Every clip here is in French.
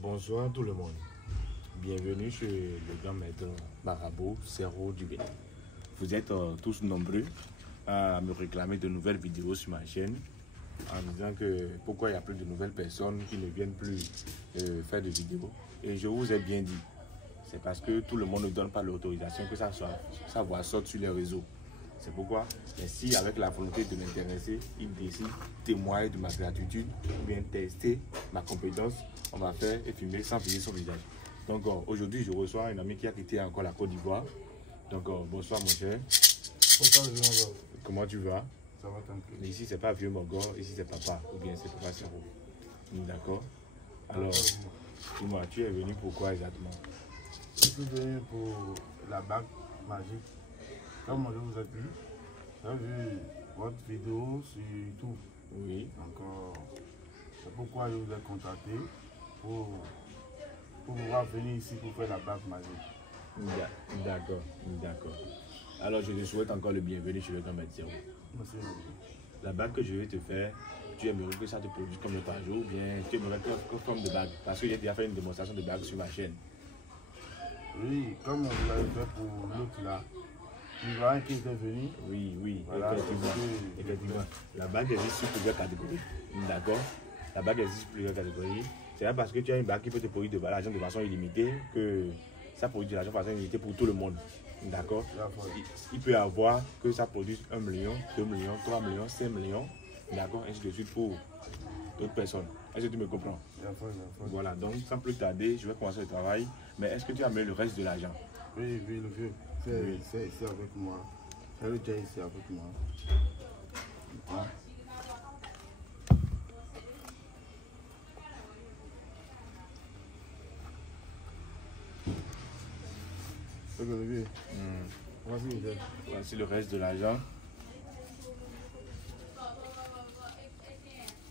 Bonsoir tout le monde. Bienvenue chez le grand maître Marabout Sero du Bénin. Vous êtes tous nombreux à me réclamer de nouvelles vidéos sur ma chaîne en disant que pourquoi il n'y a plus de nouvelles personnes qui ne viennent plus faire de vidéos. Et je vous ai bien dit, c'est parce que tout le monde ne donne pas l'autorisation que ça voit sortir sur les réseaux. C'est pourquoi, mais si avec la volonté de m'intéresser, il décide témoigner de ma gratitude ou bien tester ma compétence, on va faire et filmer sans payer son visage. Donc aujourd'hui, je reçois un ami qui a quitté encore la Côte d'Ivoire. Donc bonsoir mon cher. Bonsoir, vieux. Comment tu vas? Ça va tranquille. Ici, c'est pas vieux Mogor, ici c'est papa, ou bien c'est papa Sero. D'accord? Alors, dis-moi, tu es venu pourquoi exactement? Je suis venu pour la bague magique. Comme je vous ai dit, j'ai vu votre vidéo sur YouTube. Oui. Donc, c'est pourquoi je vous ai contacté pour pouvoir venir ici pour faire la bague magique. D'accord, d'accord. Alors, je te souhaite encore le bienvenu chez le grand maître Sero. Merci. La bague que je vais te faire, tu aimerais que ça te produise comme le pajot ou bien tu aimerais que forme de bague? Parce que j'ai déjà fait une démonstration de bague sur ma chaîne. Oui, comme on l'avait fait pour l'autre là. Tu vois qui était venu? Oui, voilà, effectivement. La bague existe sur plusieurs catégories. D'accord? La bague existe sur plusieurs catégories. C'est pas parce que tu as une bague qui peut te produire de l'argent de façon illimitée que ça produit de l'argent de façon illimitée pour tout le monde. D'accord? Il peut y avoir que ça produise 1 million, 2 millions, 3 millions, 5 millions. D'accord? Ainsi de suite pour d'autres personnes. Est-ce que tu me comprends? Voilà, donc sans plus tarder, je vais commencer le travail. Mais est-ce que tu as amené le reste de l'argent? Oui, le vieux. C'est ici avec moi. C'est le déjà ici avec moi. Le vieux. Voici le reste de l'argent.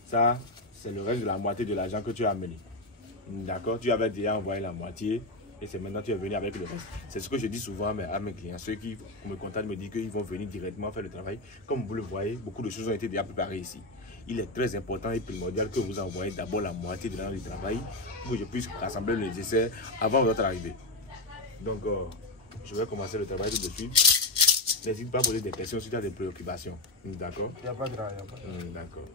Ça, c'est le reste de la moitié de l'argent que tu as amené. D'accord? Tu avais déjà envoyé la moitié. Et c'est maintenant que tu es venu avec le reste. C'est ce que je dis souvent à mes clients. Ceux qui me contactent me disent qu'ils vont venir directement faire le travail. Comme vous le voyez, beaucoup de choses ont été déjà préparées ici. Il est très important et primordial que vous envoyez d'abord la moitié de l'argent du travail pour que je puisse rassembler le nécessaire avant votre arrivée. Donc, je vais commencer le travail tout de suite. N'hésite pas à poser des questions si tu as des préoccupations. D'accord? Il n'y a pas de drap. D'accord.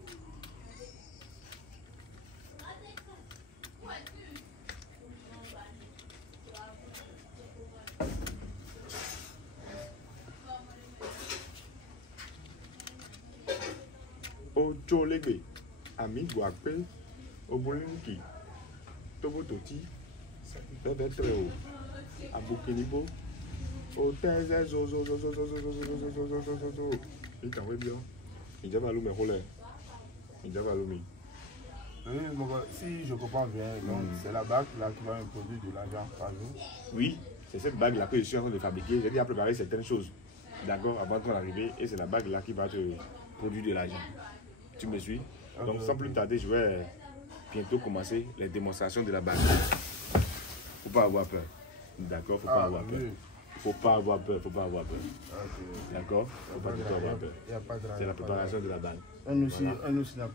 Ocholebe, ami guape, obolinki, tobototi, bébé treo, abukenibo, oteze zozo. Il t'envoie bien. Il va l'oumer roulé. Il va l'oumer. Si je comprends bien, c'est la bague là qui va me produire de l'argent par jour. Oui, c'est cette bague là que je suis en train de fabriquer. J'ai déjà préparé certaines choses. D'accord, avant ton arrivée. Et c'est la bague là qui va te produire de l'argent. Tu me suis? Donc sans plus tarder, je vais bientôt commencer les démonstrations de la bague. Faut pas avoir peur. D'accord, faut pas avoir peur. Faut pas avoir peur, D'accord? Faut pas du tout avoir peur. C'est la préparation de la bague. Un aussi n'a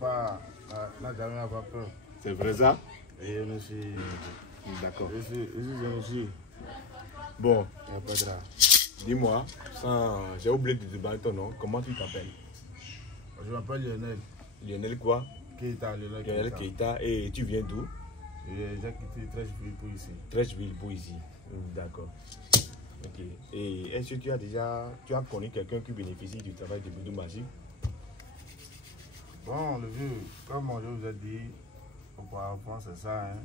jamais avoir peur. C'est vrai ça? Et un aussi. D'accord. Aussi. Bon. Il n'y a pas de drap. Dis-moi, j'ai oublié de te demander ton nom. Comment tu t'appelles? Je m'appelle Lionel. Lionel quoi? Lionel Keita. Et tu viens d'où? J'ai quitté Trècheville pour ici. Trècheville pour ici. D'accord. Ok. Et est-ce que tu as connu quelqu'un qui bénéficie du travail de Boudou Magique? Bon, le vieux, comme je vous ai dit auparavant, c'est ça. Hein.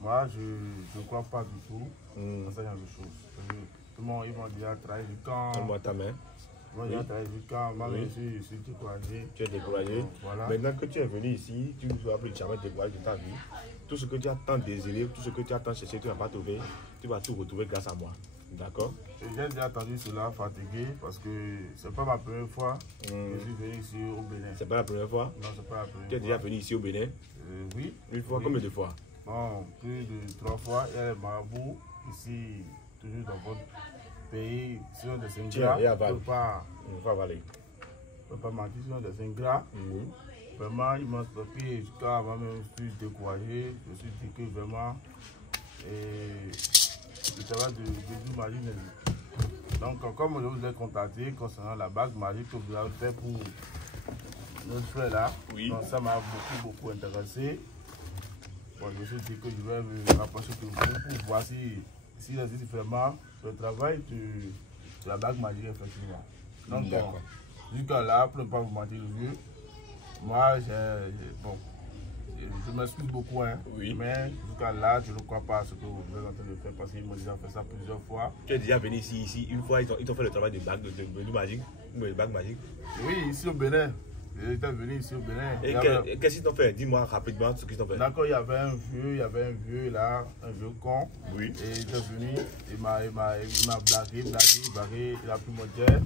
Moi, je ne crois pas du tout à ce genre de choses. Tout le monde, ils vont déjà travailler du camp. Donne-moi ta main. Moi, j'ai travaillé du camp. Moi, je suis découragé. Tu es découragé. Voilà. Maintenant que tu es venu ici, tu ne vas plus jamais décourager de ta vie. Tout ce que tu as tant désiré, tout ce que tu as tant cherché, tu n'as pas trouvé, tu vas tout retrouver grâce à moi. D'accord? J'ai déjà entendu cela, fatigué, parce que c'est pas ma première fois que je suis venu ici au Bénin. C'est pas la première fois? Non, c'est pas la première fois. Tu es déjà venu ici au Bénin? Oui. Une fois, combien de fois? Bon, plus de 3 fois. Il y a les marabouts ici, toujours dans votre pays, sur des syndicats. Tiens, et avale. Il faut avaler. ne peux pas mentir, ce sont des ingrats. Vraiment, ils m'ont stoppé jusqu'à avant même, je suis découragé. Je me suis dit que vraiment, le travail de Bédou Magique. Donc, comme je vous ai contacté concernant la bague magique que vous avez fait pour notre frère là, donc ça m'a beaucoup intéressé. Bon, je me suis dit que je vais me rapprocher de vous pour voir si existe vraiment le travail de la bague magique, effectivement. Donc, jusqu'à là, pour ne pas vous mentir le vieux, moi, bon, je m'excuse beaucoup, hein, mais jusqu'à là, je ne crois pas à ce que vous êtes en train de faire parce qu'ils m'ont déjà fait ça plusieurs fois. Tu es déjà venu ici une fois, ils t'ont fait le travail de bague de Bédou Magique, ou de bague magique? Oui, ici au Bénin. J'étais venu ici au Bénin. Et qu'est-ce qu'ils t'ont fait? Dis-moi rapidement ce qu'ils t'ont fait. D'accord, il y avait un vieux là, un vieux con. Oui. Et il était venu, il m'a blagué, il a pris mon jet,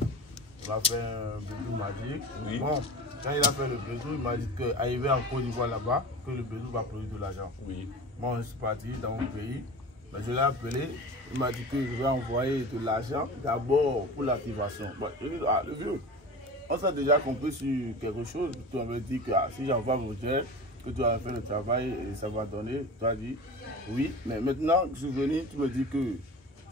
il m'a fait un Bédou Magique. Oui. Bon, quand il a fait le Bédou, il m'a dit qu'arrivé en Côte d'Ivoire là-bas, que le Bédou va produire de l'argent. Oui. Moi, je suis parti dans mon pays. Ben, je l'ai appelé, il m'a dit que je vais envoyer de l'argent d'abord pour l'activation. Bon, je lui ai dit, ah, le vieux. On s'est déjà compris sur quelque chose. Tu m'avais dit que si j'envoie mon jet, que tu vas faire le travail et ça va donner. Tu as dit oui, mais maintenant que je suis venu, tu me dis que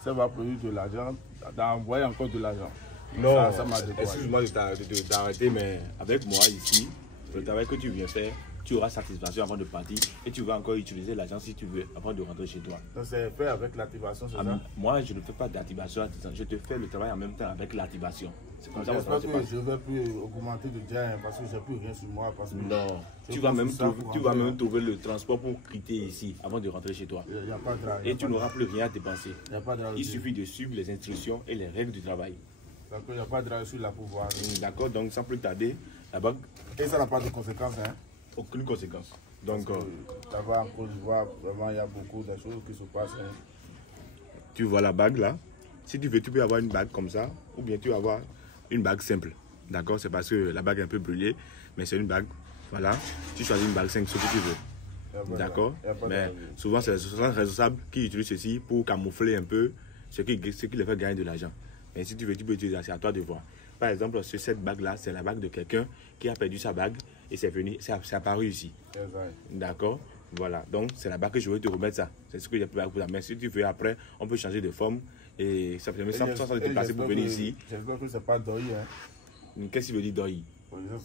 ça va produire de l'argent, d'envoyer encore de l'argent. Non, ça m'a découragé. Excuse-moi de t'arrêter, mais avec moi ici, le travail que tu viens faire, tu auras satisfaction avant de partir et tu vas encore utiliser l'argent si tu veux avant de rentrer chez toi. Donc c'est fait avec l'activation, c'est ça? Moi, je ne fais pas d'activation à distance. Je te fais le travail en même temps avec l'activation. C'est comme ça que j'espère que je ne vais plus augmenter de jet parce que je n'ai plus rien sur moi. Parce que non, tu vas même trouver le transport pour quitter ici avant de rentrer chez toi. Il y a pas de et tu n'auras plus rien à dépenser. Il suffit de suivre les instructions et les règles du travail. D'accord, il n'y a pas de drive sur la pouvoir. D'accord, donc sans plus tarder, la bague. Et ça n'a pas de conséquences, hein? Aucune conséquence. Donc, ça va en Côte d'Ivoire, vraiment, il y a beaucoup de choses qui se passent. Hein. Tu vois la bague là. Si tu veux, tu peux avoir une bague comme ça, ou bien tu vas avoir une bague simple. D'accord, c'est parce que la bague est un peu brûlée, mais c'est une bague. Voilà, tu choisis une bague 5, ce que tu veux. D'accord, mais souvent c'est les responsables qui utilisent ceci pour camoufler un peu ce qui les fait gagner de l'argent. Mais si tu veux, tu peux utiliser, c'est à toi de voir. Par exemple, cette bague-là, c'est la bague de quelqu'un qui a perdu sa bague et c'est apparu ici. D'accord? Voilà. Donc, c'est la bague que je vais te remettre ça. C'est ce que j'ai pu pour ça. Mais si tu veux, après, on peut changer de forme et ça permet sans te déplacer pour venir ici. J'espère que ce n'est pas Doi. Hein. Qu'est-ce qu'il veut dire Doi?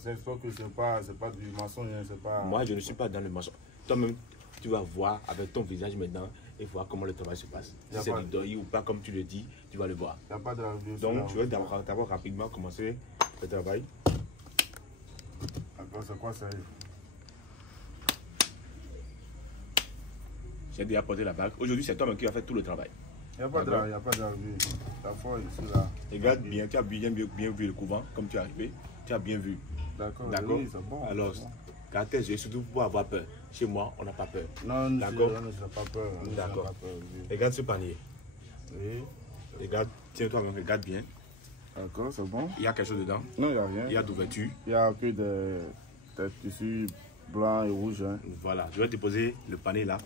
J'espère que ce n'est pas du mensonge. Pas... Moi, je ne suis pas dans le mensonge. Toi-même, tu vas voir avec ton visage maintenant et voir comment le travail se passe. Si c'est du Doi ou pas, comme tu le dis, tu vas le voir. Il n'y a pas de donc, je vais d'abord rapidement commencer le travail. Attends, c'est quoi ça? J'ai déjà porté la bague. Aujourd'hui, c'est toi-même qui vas faire tout le travail. Il n'y a pas de revue. La foi ici, là. Regarde bien, tu as bien vu le couvent, comme tu es arrivé. Tu as bien vu. D'accord. Oui, c'est bon. Alors, garde tes yeux, surtout pour avoir peur. Chez moi, on n'a pas peur. Non, d'accord. On n'a pas peur. D'accord. Regarde ce panier. Oui. Regarde, tiens-toi même, regarde bien. D'accord, c'est bon. Il y a quelque chose dedans? Non, il n'y a rien. Il y a d'ouverture. Il n'y a que des tissus blancs et rouges. Hein. Voilà, je vais déposer le panier là.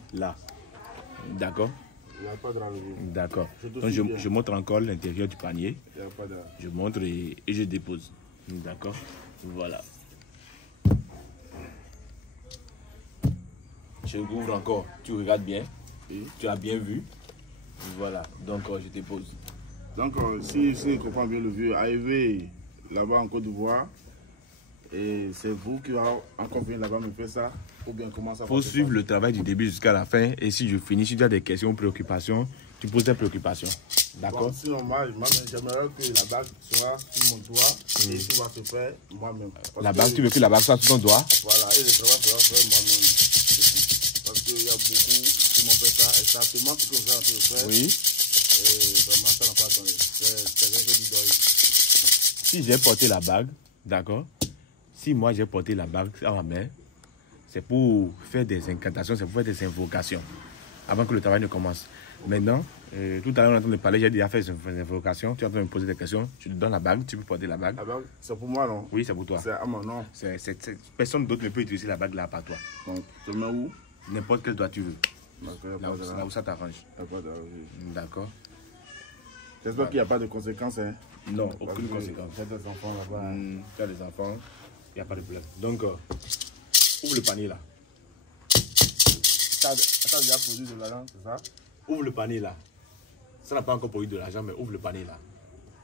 D'accord? Il n'y a pas de revue. D'accord. Donc, je montre encore l'intérieur du panier. Il n'y a pas de... Je montre et je dépose. D'accord? Voilà. Je ouvre encore. Tu regardes bien. Oui. Tu as bien vu. Voilà. Donc, je dépose. Donc, si je comprends bien le vieux, arrivé là-bas en Côte d'Ivoire, et c'est vous qui va encore venir là-bas me faire ça, ou bien comment ça va? Il faut suivre le travail du début jusqu'à la fin. Et si je finis, si tu as des questions ou préoccupations, tu poses tes préoccupations. D'accord? Bon, sinon, moi, j'aimerais que la bague sera sur mon doigt et tout va se faire moi-même. La bague, tu veux que la bague soit sur ton doigt? Voilà, et le travail sera fait moi-même. Parce qu'il y a beaucoup qui m'ont fait ça, exactement ce que vous avez en train de faire. Oui. Et vraiment, ça n'a pas donné. C'est rien que du deuil. Si j'ai porté la bague, d'accord? Si moi j'ai porté la bague à ma main, c'est pour faire des incantations, c'est pour faire des invocations avant que le travail ne commence. Maintenant, tout à l'heure on est en train de parler, j'ai déjà fait des invocations, tu es en train de me poser des questions, je te donne la bague, tu peux porter la bague. La bague, c'est pour moi, non? Oui, c'est pour toi. C'est à mon nom. Personne d'autre ne peut utiliser la bague là par toi. Donc, tu mets où? N'importe quel doigt tu veux. Là où ça t'arrange. D'accord. D'accord. J'espère qu'il n'y a pas de conséquences. Hein. Non, aucune conséquence. J'ai des enfants là-bas. Tu as des enfants, il n'y a pas de problème. Donc, ouvre le panier là. Ça a déjà produit de l'argent, c'est ça? Ouvre le panier là. Ça n'a pas encore produit de l'argent, mais ouvre le panier là.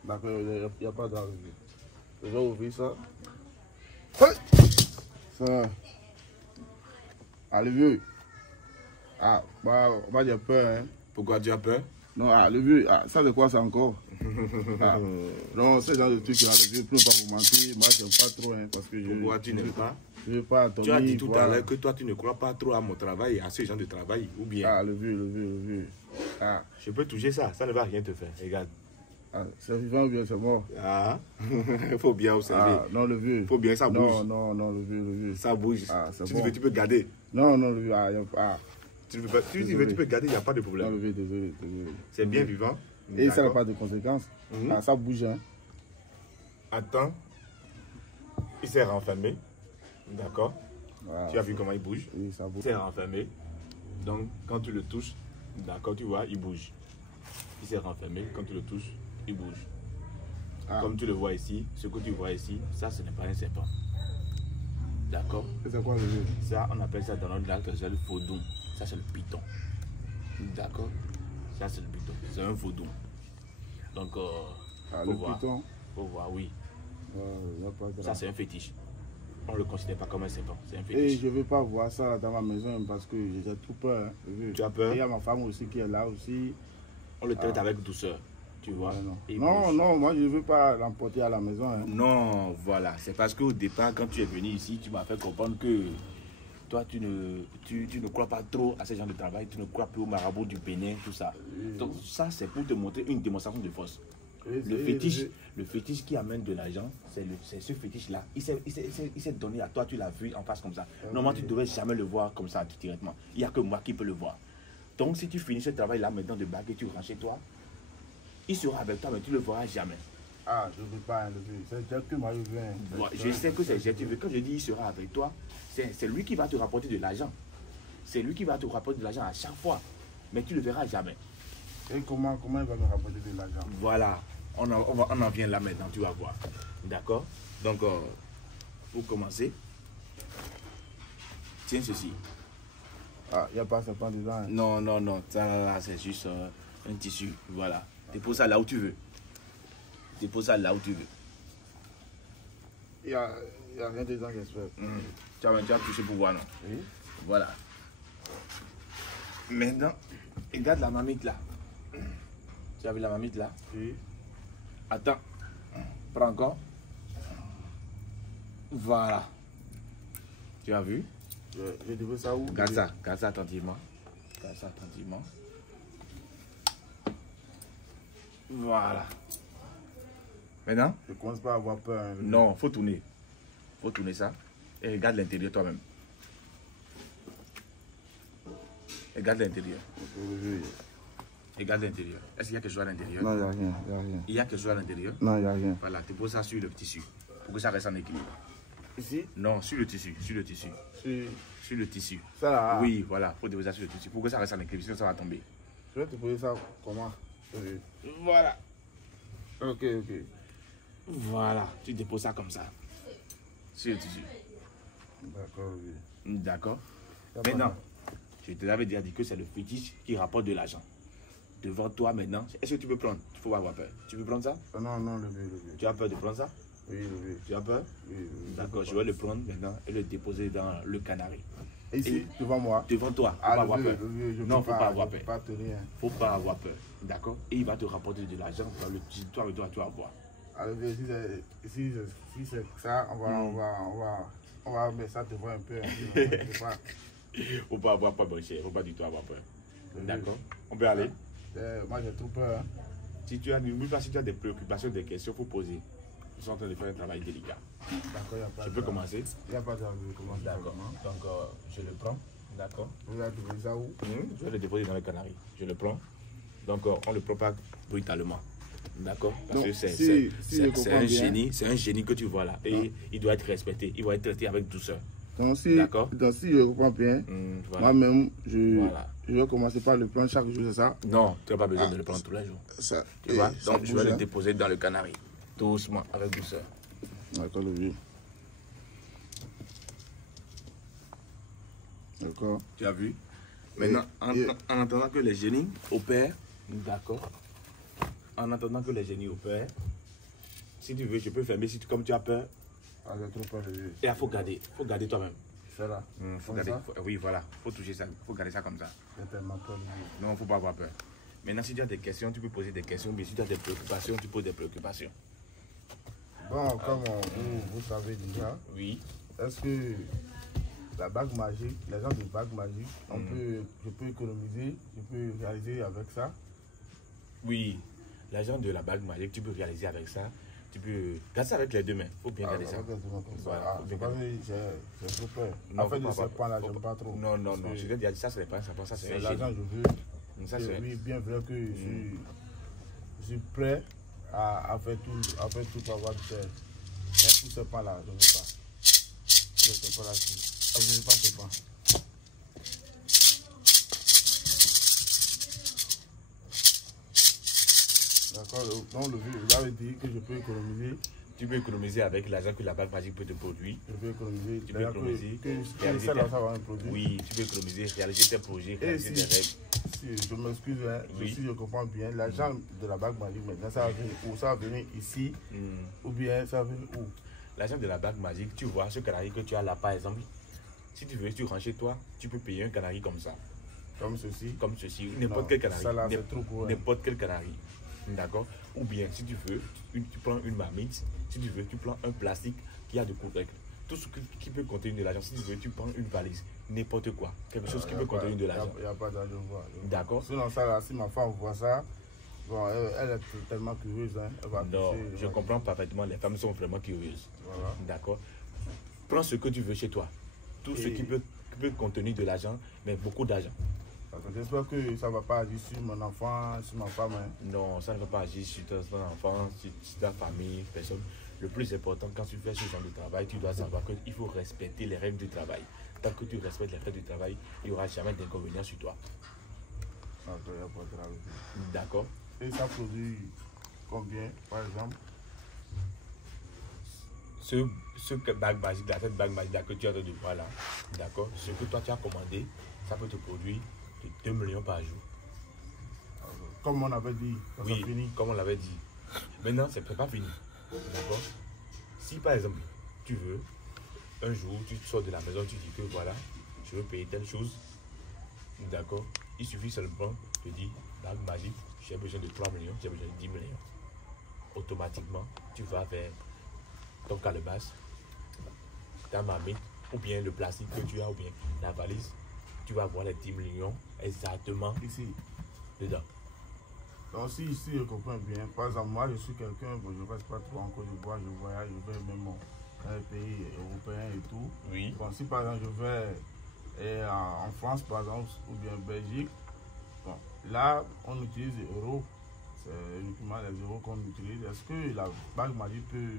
D'accord, il n'y a pas d'argent. Je vais ouvrir ça. Ça. Ah, le vieux. Ah, bah, moi j'ai peur, hein. Pourquoi tu as peur? Non, ah, le vieux, ah, ça c'est quoi ça encore? Ah, non, ce genre de truc là, le vieux, pour ne pas vous mentir, moi j'aime pas trop, hein, parce que Pourquoi tu n'aimes pas? Je veux pas attendre. Tu as dit tout à l'heure que toi tu ne crois pas trop à mon travail et à ce genre de travail, ou bien? Ah, le vieux. Ah. Je peux toucher ça, ça ne va rien te faire, regarde. Ah, c'est vivant ou bien c'est mort? Ah, il faut bien observer. Ah, non, le vieux. Il faut bien, ça bouge. Non, le vieux. Ça bouge. Ah, c'est si bon. tu veux, tu peux garder. Non, le vieux, ah. Tu veux, tu peux garder, il n'y a pas de problème. Non, le vieux, désolé. C'est bien vivant. Et ça n'a pas de conséquences. Ah, ça bouge, hein. Attends. Il s'est renfermé. D'accord. Voilà. Tu as vu comment il bouge? Oui, ça bouge. Il s'est renfermé. Donc, quand tu le touches, d'accord, tu vois, il bouge. Il s'est renfermé. Quand tu le touches, il bouge. Ah. Comme tu le vois ici, ce que tu vois ici, ça, ce n'est pas un serpent. D'accord? C'est quoi le vieux? Ça, on appelle ça dans notre langue, c'est le faudon. Ça, c'est le python. D'accord? Ça, c'est le python. C'est un faudon. Donc, le python? Faut voir, oui. Pas ça, c'est un fétiche. On ne le considère pas comme un serpent. C'est un fétiche. Et je ne veux pas voir ça dans ma maison parce que j'ai trop peur. Hein. Tu as peur? Et il y a ma femme aussi qui est là aussi. On le traite avec douceur. Tu vois? Non, moi je ne veux pas l'emporter à la maison. Hein. Non, voilà. C'est parce qu'au départ, quand tu es venu ici, tu m'as fait comprendre que toi, tu ne crois pas trop à ce genre de travail. Tu ne crois plus au marabout du Bénin, tout ça. Donc ça, c'est pour te montrer une démonstration de force. Le fétiche qui amène de l'argent, c'est ce fétiche-là. Il s'est donné à toi, tu l'as vu en face comme ça. Normalement, tu ne devrais jamais le voir comme ça directement. Il n'y a que moi qui peux le voir. Donc, si tu finis ce travail-là maintenant de bague et tu rentres chez toi, il sera avec toi, mais tu ne le verras jamais. Ah, je ne veux pas le vu. C'est déjà que moi je viens. Voilà, je sais que c'est déjà tu veux. Quand je dis il sera avec toi, c'est lui qui va te rapporter de l'argent. C'est lui qui va te rapporter de l'argent à chaque fois. Mais tu ne le verras jamais. Et comment il va me rapporter de l'argent? Voilà. On en vient là maintenant, tu vas voir. D'accord? Donc, pour commencer, tiens ceci. Ah, il n'y a pas ça dedans. Hein. Non. Ça là, c'est juste un tissu. Voilà. Dépose ça là où tu veux. Dépose ça là où tu veux. Il n'y a rien dedans, j'espère. Tu as touché pour voir, non? Oui. Voilà. Maintenant, regarde la mamite là. Tu as vu la mamite là? Oui. Attends. Prends encore. Voilà. Tu as vu? Je devais ça où? Garde ça attentivement. Garde ça attentivement. Voilà. Maintenant? Je commence pas à avoir peur. Hein, non, faut tourner. Faut tourner ça. Et regarde l'intérieur toi-même. Regarde l'intérieur. Regarde l'intérieur. Est-ce qu'il y a quelque chose à l'intérieur? Non, il n'y a rien. Il y a quelque chose à l'intérieur? Non, il n'y a rien. Voilà, tu poses ça sur le tissu. Pour que ça reste en équilibre. Ici? Non, sur le tissu. Sur le tissu. Sur le tissu. Ça là? Oui, voilà. Il faut déposer ça sur le tissu. Pour que ça reste en équilibre, sinon ça va tomber. Je vais te poser ça comment? Voilà. Ok. Voilà. Tu déposes ça comme ça. Sur le tissu. D'accord, oui. D'accord. Maintenant, je te l'avais déjà dit que c'est le fétiche qui rapporte de l'argent. Devant toi maintenant, est-ce que tu peux prendre? Il ne faut pas avoir peur. Tu peux prendre ça? Non, le vieux. Tu as peur de prendre ça? Oui, le vieux. Tu as peur? Oui. D'accord, je vais le prendre maintenant et le déposer dans le canari. Ici, devant moi? Devant toi. Ah, faut pas avoir peur. Non, faut pas avoir peur. Pas tenir. Faut pas avoir peur. D'accord? Et il va te rapporter de l'argent dans le tissu. Toi, tu vas voir. Alors, si c'est ça, on va mettre ça devant un peu. Faut pas avoir peur, mon cher. Faut pas du tout avoir peur. D'accord? On peut aller? Moi, j'ai trop peur. Hein. Si tu as des préoccupations, des questions, il faut poser. Ils sont en train de faire un travail délicat. D'accord, il n'y a pas de... Je peux commencer? Il n'y a pas de commencer. D'accord. Donc, je le prends. D'accord. Vous allez déposer ça où? Je vais le déposer dans le canari. Je le prends. Donc, on le propage brutalement. D'accord? Parce que c'est un génie que tu vois là. Et il doit être respecté. Il doit être traité avec douceur. Donc, si je comprends bien, voilà. Moi-même, je vais commencer par le prendre chaque jour, c'est ça? Non, tu n'as pas besoin de le prendre tous les jours. Tu vois? Donc, je vais le déposer dans le canari. Doucement, avec douceur. D'accord, levier. D'accord. Tu as vu? Maintenant, en attendant que les génies opèrent, d'accord? En attendant que les génies opèrent, si tu veux, je peux fermer comme tu as peur. Ah, j'ai trop peur, levier. Et il faut garder toi-même. C'est là. Faut garder, oui, voilà, faut toucher ça, faut garder ça comme ça. J'ai tellement peur, levier. Non, il ne faut pas avoir peur. Maintenant, si tu as des questions, tu peux poser des questions, mais si tu as des préoccupations, tu poses des préoccupations. Bon, comme vous savez déjà, oui. Est-ce que la bague magique, les gens de bague magique, je peux économiser, je peux réaliser avec ça? Oui, l'argent de la bague magique, tu peux réaliser avec ça. Tu peux garder ça avec les deux mains. Il faut bien garder ça. J'ai trop peur. En fait, ce serpent-là, j'aime pas trop. Non. Je te dis, ça, c'est pas un serpent, ça, c'est un l'argent que je veux. Oui, bien vrai que je suis prêt à faire tout pour avoir du terre. Mais tout serpent-là, je ne veux pas. Je ne sais pas là-dessus. Je ne veux pas serpent. D'accord, donc vous avez dit que je peux économiser. Tu peux économiser avec l'argent que la bague magique peut te produire. Je peux économiser. Tu peux économiser. Oui, tu peux économiser, réaliser tes projets, réaliser tes rêves. Si je m'excuse, si je comprends bien, l'argent de la bague magique maintenant, ça va venir où? Ça va venir ici ou bien ça va venir où? L'argent de la bague magique, tu vois ce canari que tu as là par exemple. Si tu veux, tu rentres chez toi, tu peux payer un canari comme ça. Comme ceci? Comme ceci, n'importe quel canari. Ça là, c'est trop court. N'importe quel canari. D'accord? Ou bien, si tu veux, tu prends une marmite. Si tu veux, tu prends un plastique qui a de couvercle. Tout ce qui peut contenir de l'argent. Si tu veux, tu prends une valise. N'importe quoi. Quelque chose qui peut contenir de l'argent. Il n'y a pas d'argent. D'accord? Sinon, ça là, si ma femme voit ça, bon, elle est tellement curieuse. Elle va non, je comprends parfaitement. Les femmes sont vraiment curieuses. Voilà. D'accord? Prends ce que tu veux chez toi. Tout ce qui peut contenir de l'argent, mais beaucoup d'argent. J'espère que ça ne va pas agir sur mon enfant, sur ma femme. Hein. Non, ça ne va pas agir sur ton enfant, sur ta famille, personne. Le plus important, quand tu fais ce genre de travail, tu dois savoir qu'il faut respecter les règles du travail. Tant que tu respectes les règles du travail, il n'y aura jamais d'inconvénient sur toi. D'accord. Et ça produit combien, par exemple? Cette bague magique là que tu as de voir là, d'accord, ce que toi tu as commandé, ça peut te produire de 2 millions par jour. Comme on avait dit, oui, fini. Comme on l'avait dit. Maintenant, c'est pas fini. D'accord. Si par exemple, tu veux, un jour, tu sors de la maison, tu dis que voilà, je veux payer telle chose. D'accord. Il suffit seulement de dire, bague magique, j'ai besoin de 3 millions, j'ai besoin de 10 millions. Automatiquement, tu vas vers ton calebasse, ta marmite, ou bien le plastique que tu as, ou bien la valise. Tu vas avoir les 10 millions exactement ici, dedans. Donc si ici je comprends bien, par exemple moi je suis quelqu'un, je ne reste pas trop en Côte d'Ivoire, je voyage, je vais même dans les pays européens et tout. Oui. Bon, si par exemple je vais en France par exemple, ou bien en Belgique, bon, là on utilise les euros, c'est uniquement les euros qu'on utilise. Est-ce que la bague magique peut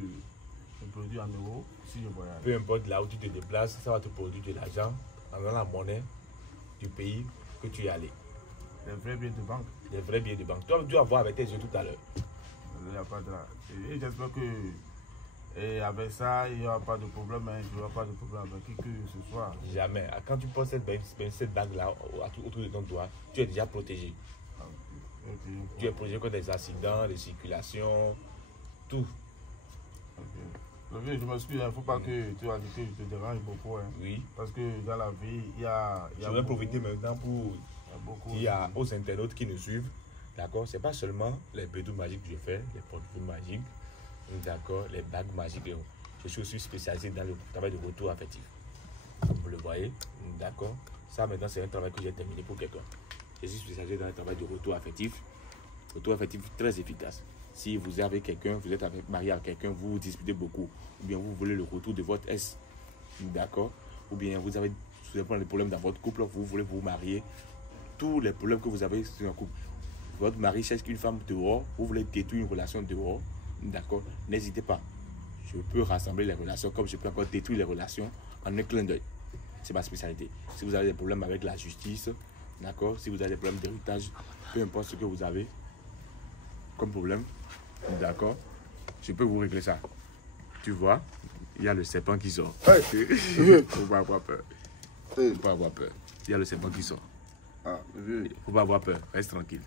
se produire en euros si je voyage? Peu importe là où tu te déplaces, ça va te produire de l'argent dans la monnaie du pays que tu es allé. Les vrais billets de banque. Les vrais billets de banque. Toi, tu vas voir avec tes yeux tout à l'heure. Il n'y a pas de... Et j'espère que avec ça, il n'y aura pas de problème. Hein, il n'y aura pas de problème avec qui que ce soit. Jamais. Quand tu poses cette bague-là autour de ton doigt, tu es déjà protégé. Okay. Tu es protégé contre des accidents, des circulations, tout. Je m'excuse, il ne faut pas que tu as dit que je te dérange beaucoup. Hein, oui. Parce que dans la vie, il y a je vais profiter maintenant pour dire aux internautes qui nous suivent, d'accord, c'est pas seulement les bédous magiques que je fais, les portefeuilles magiques, d'accord, les bagues magiques. Je suis aussi spécialisé dans le travail de retour affectif. Comme vous le voyez, d'accord. Ça maintenant c'est un travail que j'ai terminé pour quelqu'un. Je suis spécialisé dans le travail de retour affectif très efficace. Si vous avez quelqu'un, vous êtes marié à quelqu'un, vous vous disputez beaucoup, ou bien vous voulez le retour de votre ex, d'accord, ou bien vous avez des problèmes dans votre couple, vous voulez vous marier, tous les problèmes que vous avez sur un couple, votre mari cherche une femme dehors, vous voulez détruire une relation dehors, d'accord, n'hésitez pas. Je peux rassembler les relations comme je peux encore détruire les relations en un clin d'œil. C'est ma spécialité. Si vous avez des problèmes avec la justice, d'accord, si vous avez des problèmes d'héritage, peu importe ce que vous avez comme problème, d'accord, Je peux vous régler ça. Tu vois, il y a le serpent qui sort. Faut pas avoir peur. Faut pas avoir peur. Il y a le serpent qui sort. Ah, faut pas avoir peur. Reste tranquille.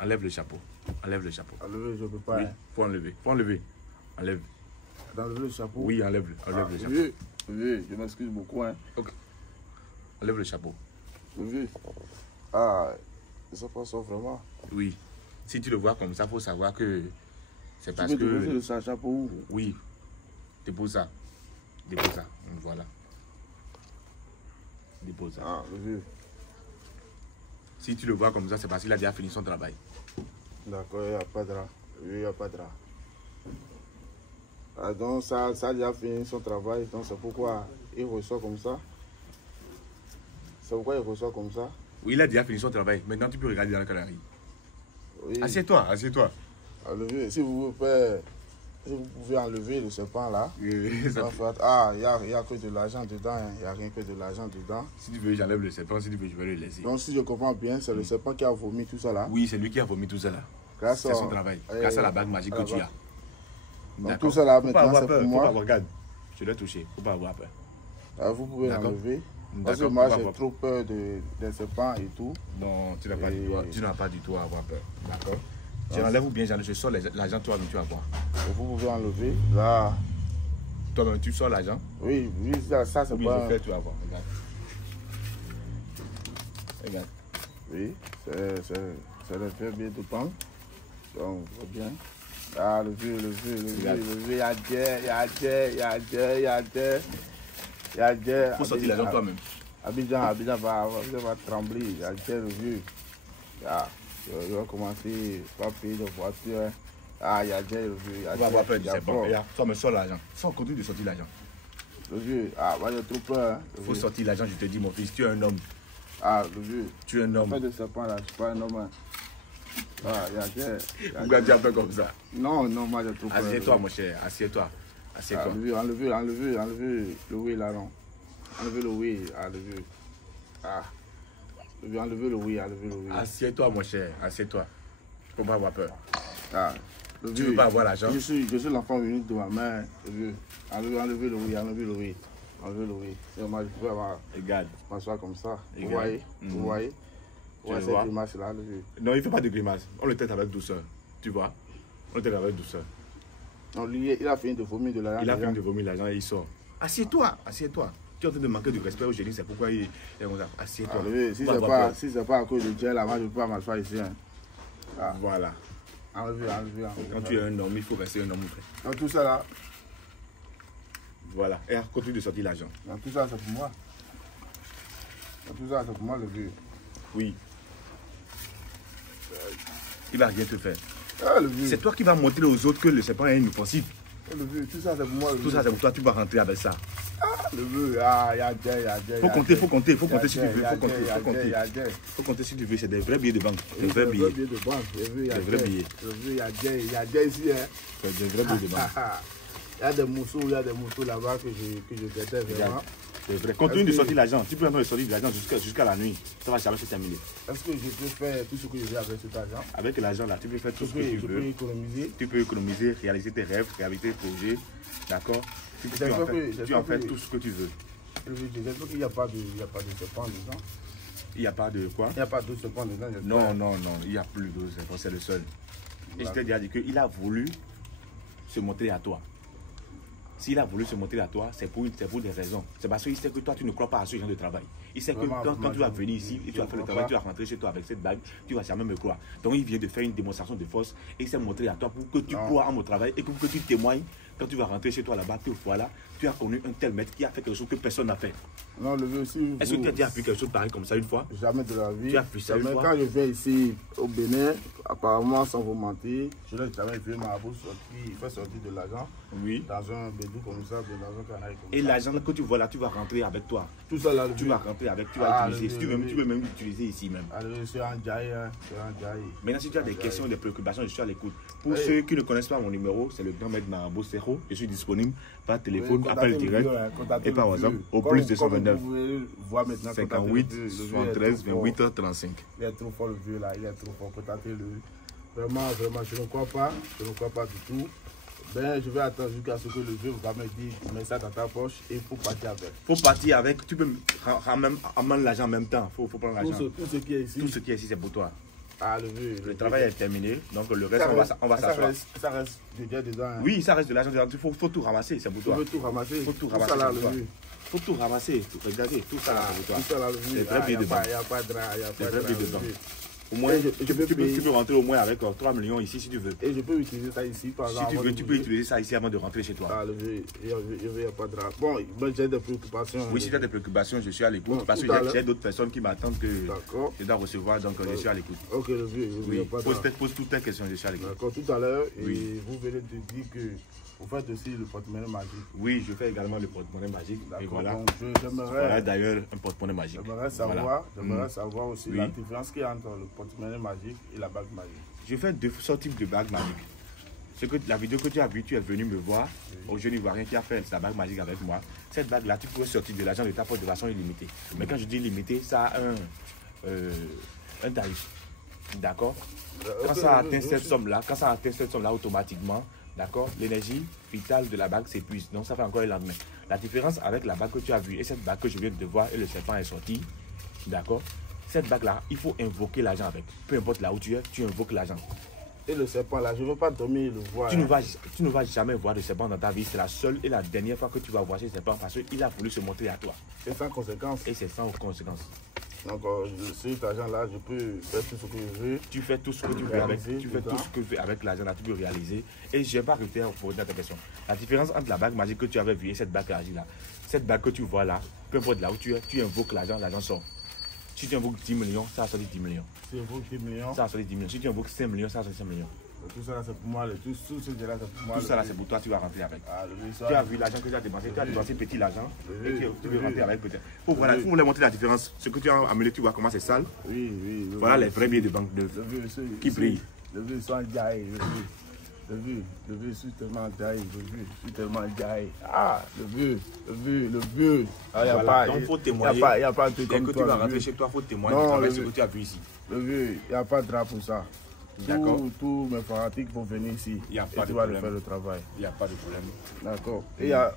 Enlève le chapeau. Enlève le chapeau. Enlever, je peux pas. Oui, faut enlever. Faut enlever. Enlève. Enlever le chapeau? Oui, enlève-le. Enlève le chapeau. Oui, je m'excuse beaucoup. Hein. Ok. Enlève le chapeau. Oui. Ah, ça passe vraiment. Oui. Si tu le vois comme ça, il faut savoir que c'est parce que... Tu que... veux déposer le chapeau où? Oui. Dépose ça. Dépose ça. Voilà. Dépose ça. Ah, le vieux. Si tu le vois comme ça, c'est parce qu'il a déjà fini son travail. D'accord, il n'y a pas de drap. Oui, il n'y a pas de drap. Ah, donc, ça a déjà fini son travail. Donc, c'est pourquoi il reçoit comme ça. C'est pourquoi il reçoit comme ça. Oui, il a déjà fini son travail. Maintenant, tu peux regarder dans la galerie. Oui. Assieds-toi, assieds-toi. Enlever. Si vous pouvez enlever le serpent là. Oui, ça fait... Ah, il n'y a que de l'argent dedans. Hein. Il n'y a rien que de l'argent dedans. Si tu veux, j'enlève le serpent. Si tu veux, je vais le laisser. Donc, si je comprends bien, c'est le serpent qui a vomi tout ça là. Oui, c'est lui qui a vomi tout ça là. C'est son travail. Grâce à la bague magique que tu as. Donc, tout ça là, maintenant, c'est pour moi. Regarde, je l'ai touché. Faut pas avoir peur. Ah, vous pouvez l'enlever. Parce que moi, j'ai trop peur des serpents et tout. Non, tu n'as pas du tout à avoir peur. D'accord. Tu enlèves ou bien je sors l'argent, toi-même, tu vas voir. Vous pouvez enlever. Là. Toi-même, tu sors l'argent? Oui, oui, ça c'est pas... tu vas voir. Regarde. Regarde. Oui, c'est le fait bien de banque. Donc, bien. Ah, le vieux, il y a faut sortir l'argent toi-même. Abidjan va trembler. Il y a le vieux. Ah, je vais commencer par payer de voiture. Ah, il y a le vieux. On va avoir peur du serpent. Toi, me sors l'argent. Sors, continue de sortir l'argent. Le vieux, ah, moi j'ai trop peur. Il faut sortir l'argent, je te dis, mon fils, tu es un homme. Ah, le vieux. Tu es un homme. Pas de serpent là, je suis pas un homme. Ah, pourquoi tu as peur comme ça? Non, moi j'ai trop peur. Assieds-toi, mon cher, assieds-toi. Assieds-toi. Enlevez le oui là, non. Enlevez le oui, le vieux. Ah. Enlevez le oui, Assieds-toi, mon cher, assieds-toi. Faut pas avoir peur. Ah. Tu veux pas avoir l'argent? Je suis l'enfant unique de ma mère, le vieux. Enlevez le oui, Enlevez le oui. Et moi, je pouvais avoir. Regarde. M'asseoir comme ça. Vous Regarde. voyez? Ouais, cette grimace là, le vieux. Non, il ne fait pas de grimace. On le traite avec douceur. Tu vois? On le traite avec douceur. Non, lui, il a fini de vomir de l'argent. Il a fini de vomir l'argent et il sort. Assieds-toi, assieds-toi. Tu es en train de manquer de respect au génie, c'est pourquoi il est comme ça. Assieds-toi. Si c'est pas à cause de Dieu, là, moi, je ne peux pas m'asseoir ici. Hein. Ah. Voilà. Enlevez. Quand tu es un homme, il faut rester un homme vrai. Donc tout ça là. Voilà. Et continue de sortir l'argent. Donc tout ça, c'est pour moi. Le vieux. Oui. Il va rien te faire. Ah, c'est toi qui vas montrer aux autres que le serpent est inoffensif. Le vieux, tout ça c'est pour moi. Tout ça c'est pour toi, tu vas rentrer avec ça. Ah, le vieux, il y a Dieu. Faut compter si tu veux. Faut compter si tu veux, c'est des vrais billets de banque. Des vrais billets. Des vrais billets. Le vieux, il y a Dieu ici. C'est des vrais billets de banque. Il y a des mousseaux là-bas que je guettais vraiment. C'est vrai. Continue de sortir l'argent. Tu peux encore sortir de l'argent jusqu'à la nuit. Ça va jamais se terminer. Est-ce que je peux faire tout ce que je veux avec cet argent? Avec l'argent là, tu peux faire tout ce que tu veux. Tu peux économiser, réaliser tes rêves, réaliser tes projets. D'accord? Tu en fais tout ce que tu veux. J'espère qu'il n'y a pas de serpent dedans. Il n'y a pas de quoi? Il n'y a pas de serpent dedans. Non, il n'y a plus de serpent, c'est le seul. Et je t'ai déjà dit qu'il a voulu se montrer à toi. S'il a voulu se montrer à toi, c'est pour des raisons. C'est parce qu'il sait que toi, tu ne crois pas à ce genre de travail. Il sait que quand tu vas venir ici et tu vas faire le travail, tu vas rentrer chez toi avec cette bague, tu ne vas jamais me croire. Donc il vient de faire une démonstration de force et il s'est montré à toi pour que tu crois en mon travail et pour que tu témoignes quand tu vas rentrer chez toi là-bas, que voilà, tu as connu un tel maître qui a fait quelque chose que personne n'a fait. Non, le vieux aussi. Est-ce que tu as déjà fait quelque chose pareil comme ça une fois? Jamais de la vie. Tu as fait ça une fois? Quand je viens ici au Bénin, apparemment, sans vous mentir, je n'ai jamais vu ma bouche faire sortir de l'argent. Oui. Dans un bédou comme ça, dans un canal comme ça. Et l'argent que tu vois là, tu vas rentrer avec toi. Tout ça là, tu vas rentrer avec, tu vas utiliser. Tu peux même l'utiliser ici même. C'est un jaï, Maintenant, si tu as des questions, des préoccupations, je suis à l'écoute. Pour ceux qui ne connaissent pas mon numéro, c'est le grand maître Marabout Serro. Je suis disponible par téléphone, appel direct et par WhatsApp au plus 229 58 73 28 35. Il est trop fort le vieux là, il est trop fort. Contactez-le. Vraiment, je ne crois pas du tout. Ben, je vais attendre jusqu'à ce que le vieux va me dire, mets ça dans ta poche et il faut partir avec. Faut partir avec, tu peux amener l'argent en même temps. Faut prendre l'argent. Tout ce qui est ici. Tout ce qui est ici, c'est pour toi. Ah, le vieux. Le travail est terminé, donc le reste, on va s'asseoir. Ça reste dedans. Hein. Oui, ça reste de l'argent. Il faut tout ramasser, c'est pour toi. Tu veux tout ramasser. Faut tout ramasser. Faut tout ramasser. Regardez, tout ça, c'est pour toi. Tout ça là, le vieux. Les vrais billets de banque. Il n'y a pas de drap, il n'y a pas de drap. Au moins, tu peux rentrer au moins avec 3 millions ici si tu veux. Et je peux utiliser ça ici par exemple. Si tu veux, tu peux utiliser ça ici avant de rentrer chez toi. Ah, le vieux, il n'y a pas de drap. Bon, j'ai des préoccupations. Oui, si tu as des préoccupations, je suis à l'écoute. Bon, parce que j'ai d'autres personnes qui m'attendent que je dois recevoir, donc je suis à l'écoute. Ok, le vieux, il n'y a pas de drap. Pose toutes tes questions, je suis à l'écoute. D'accord, tout à l'heure, vous venez de dire que vous faites aussi le porte-monnaie magique. Oui, je fais également le porte-monnaie magique. Et voilà. J'aimerais d'ailleurs un porte-monnaie magique. J'aimerais savoir aussi la différence qu'il y a entre le porte-monnaie magique et la bague magique. Je fais deux types de bagues magiques. La vidéo que tu as vue, tu es venu me voir au jeune Ivoirien qui a fait sa bague magique avec moi. Cette bague-là, tu pourrais sortir de l'argent de ta poche de façon illimitée. Mais quand je dis limité, ça a un tarif. D'accord? Quand ça atteint cette somme-là, automatiquement, d'accord, l'énergie vitale de la bague s'épuise. Donc ça fait encore le lendemain. La différence avec la bague que tu as vue et cette bague que je viens de voir et le serpent est sorti, d'accord, cette bague-là, il faut invoquer l'argent avec. Peu importe là où tu es, tu invoques l'argent. Et le serpent là, je ne veux pas dormir le voir. Tu ne vas jamais voir de serpent dans ta vie. C'est la seule et la dernière fois que tu vas voir ce serpent parce qu'il a voulu se montrer à toi. Et sans conséquence. Et c'est sans conséquence. Donc, cet argent-là, je peux faire tout ce que je veux. Tu fais tout ce que tu veux avec. Tu fais tout ce que tu veux avec l'argent-là, tu peux réaliser. Et je n'ai pas réussi pour répondre à ta question. La différence entre la bague magique que tu avais vue et cette bague magique-là, cette bague que tu vois là, peu importe là où tu es, tu invoques l'argent, l'argent sort. Si tu invoques 10 millions, ça va sortir 10 millions. Si tu invoques 10 millions, ça va sortir 10 millions. Si tu invoques 5 millions, ça va sortir 5 millions. Tout ça là c'est pour moi, tout ce là c'est pour moi. Tout ça là c'est pour toi, tu vas rentrer avec. Ah, tu as vu l'argent que tu as dépensé, tu as dépensé petit l'argent et tu veux rentrer avec peut-être. Voilà, il faut vous montrer la différence. Ce que tu as amené, tu vois comment c'est sale. Oui. Voilà les vrais billets de banque qui brillent. Le vieux sont jaillés, le vieux, je suis tellement jaillé, je suis tellement jaillé. Ah, le vieux. Ah, voilà, donc il faut témoigner. Il n'y a pas de truc comme toi. Dès que tu vas rentrer chez toi, il faut témoigner avec ce que tu as vu ici. Le vieux, il n'y a pas de drap pour ça. D'accord. Tous mes fanatiques vont venir ici. Il n'y a pas de problème. Tu vas faire le travail. Il n'y a pas de problème. D'accord. Et il y a...